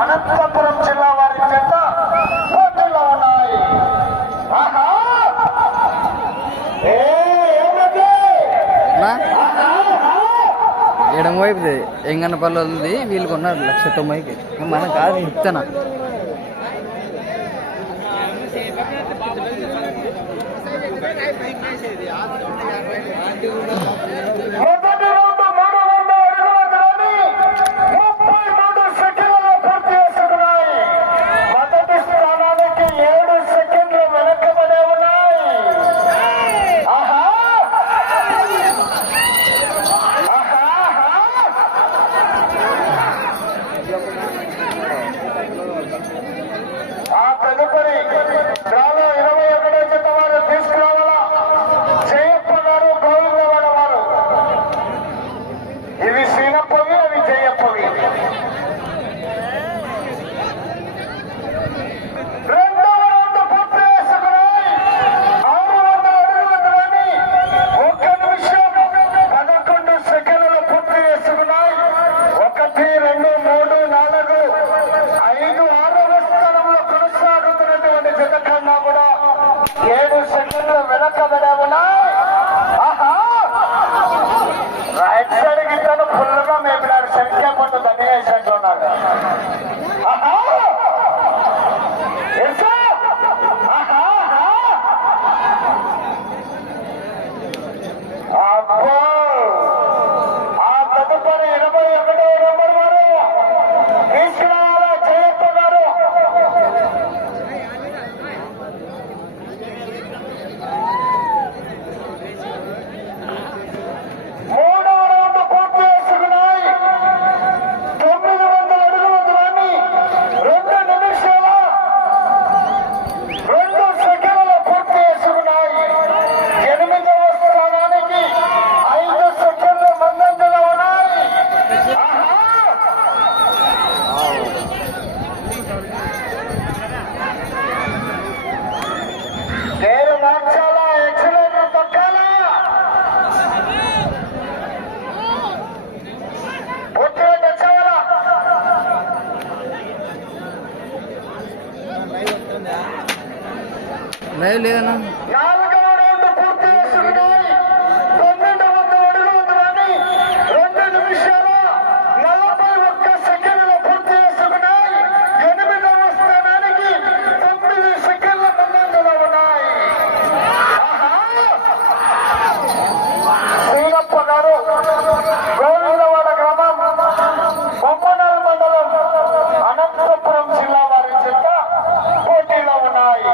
అనంతపురం జిల్లా వారి చేత పోటీలో ఉన్నాయి. ఎడం వైపుది ఎంగన్నపల్లి ఉంది, వీళ్ళు కొన్నారు 1,90,000కి. మనం కాదు ఇస్తానా. లేదన్నా అనంతపురం జిల్లా వారి చేత పోటీలో ఉన్నాయి.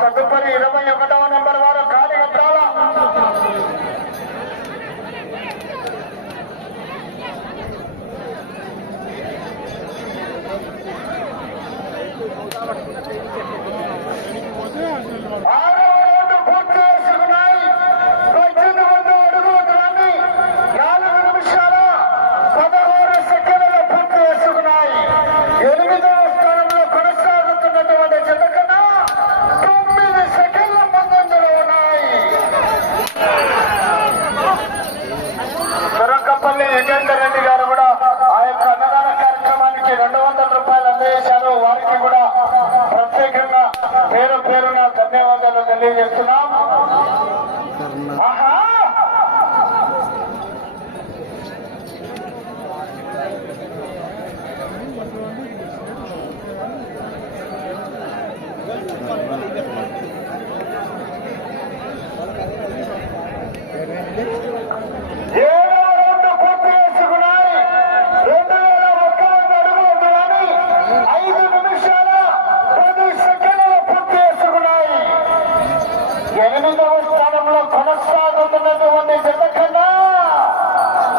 తదుపరి 21వ నెంబర్ వారు కాళీగట్టాల పూర్తి చేసుకున్నాయి. 18 అడుగుల దూరాన్ని 4 నిమిషాల 16 సెకండ్ల పూర్తి చేసుకున్నాయి. 8వ స్థానంలో కొనసాగుతున్నటువంటి జత కన్నా 9 సెకండ్ల ముందంజలో ఉన్నాయి. పేరు పేరున ధన్యవాదాలు తెలియజేస్తున్నాం. ఆహా ఎనిమిదవ స్థానంలో కొనసాగుతున్నటువంటి జత కన్నా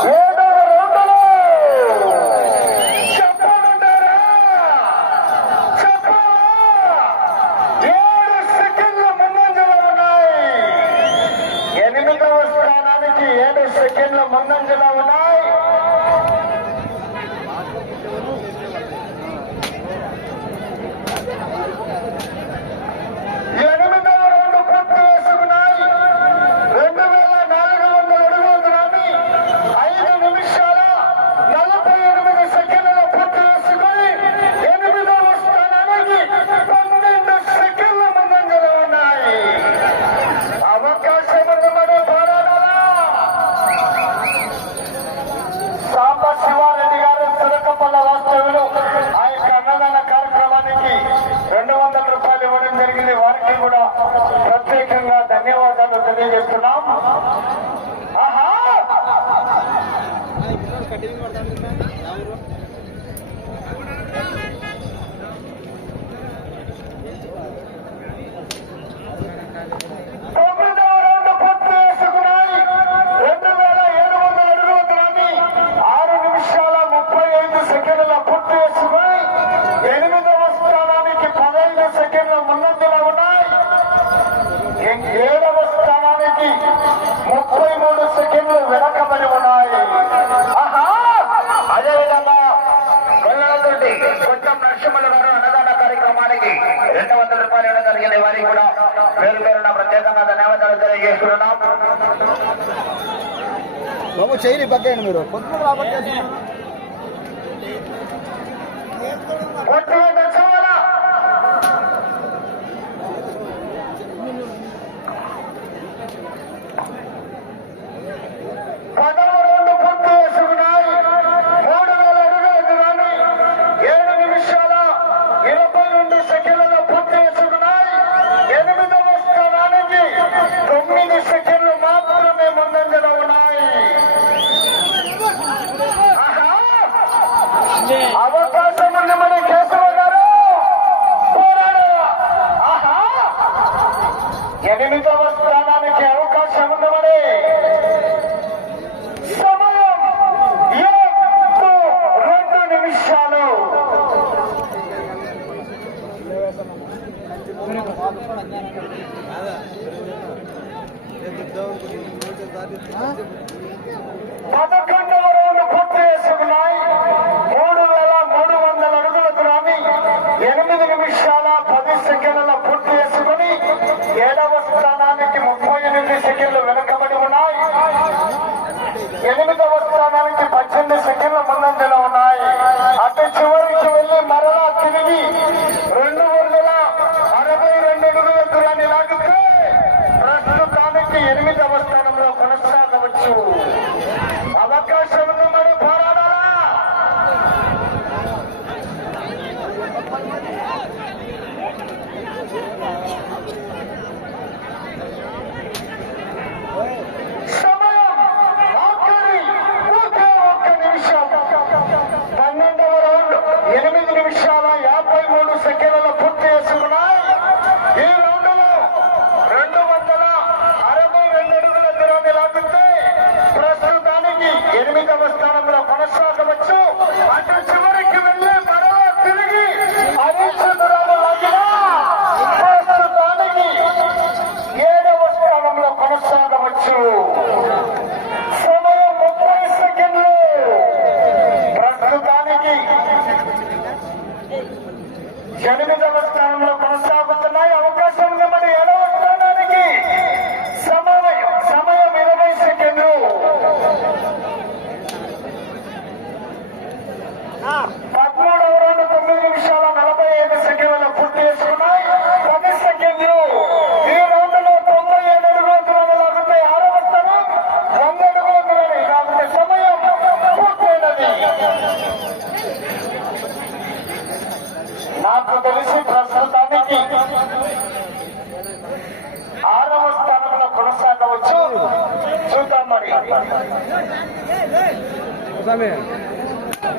7వ రౌండ్లో చెప్పనున్నారా? చెప్పాలా? 7 సెకండ్ల ముందంజలో ఉన్నాయి. 8వ స్థానానికి 7 సెకండ్ల ముందంజలో ఉన్నాయి. ప్రత్యేకంగా ధన్యవాదాలు తెలియజేస్తున్నాం. ఆహా 9వ రౌండ్ పూర్తి చేసుకున్నాయి. 2700 అడుగుల దూరాన్ని 6 నిమిషాల 35 సెకండ్ల పూర్తి చేసుకుని 8వ స్థానానికి 15 సెకండ్ల ముందంజలో ఉన్నాయి. 7వ స్థానానికి 33 సెకండ్లు వెనకబడి ఉన్నాయి. ఆహా అదేవిధంగా కొల్లతోటి కొట్టం నరసింహుల గారు అన్నదాన కార్యక్రమానికి 200 రూపాయలు ఇవ్వడం జరిగింది. వారికి కూడా పేరు పేరున ప్రత్యేకంగా ధన్యవాదాలు తెలియజేస్తున్నాం. బాబు చేయని పక్కండి మీరు పొద్దున రాబట్టి సెకండ్లు మాత్రమే ముందంజలో ఉన్నాయి. అవకాశం ఉంది మన కేశవ గారు. 8వ స్థానానికి అవకాశం ఉంది మరి. సమయం 2 నిమిషాలు. పదకొండవ రౌండ్ పూర్తి చేసుకున్నాయి. 3300 అడుగుల దూరాన్ని 8 నిమిషాల 10 సెకండ్ల పూర్తి చేసుకుని 7వ స్థానానికి 38 సెకండ్లు వెనకబడి ఉన్నాయి. 8వ స్థానానికి 18 సెకండ్ల ముందంజలో ఉన్నాయి. అటు చివరికి వెళ్లి మరలా తిరిగి 262 అడుగుల దూరాన్ని లాగితే ప్రస్తుతానికి 8వ స్థానంలో కొనసాగవచ్చు. అవకాశం ఉన్న మరి పోరాడాలా? సమయం ఆఖరి ఒకే 1 నిమిషం. 12వ రౌండ్ 8 నిమిషాల 53 సెకండ్ల పూర్తి చేసుకున్నాయి. ఈ రౌండ్ లో 262 అడుగుల దూరాన్ని లాగితే ప్రస్తుతానికి 8వ స్థానంలో కొనసాగవచ్చు. అటు చివరికి వెళ్లి మరలా తిరిగి 5 దూరాలు లాగినా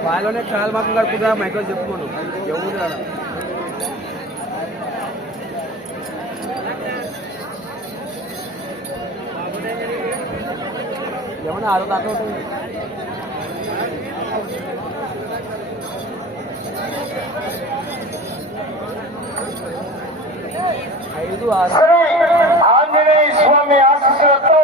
వాళ్ళనే కాలు మాకు గడుపుదా మైకల్ చెప్పుకోను ఎవరు ఏమన్నా 6 దాకా ఉంటుంది. శ్రీ ఆంజనేయ స్వామి ఆశీస్సులతో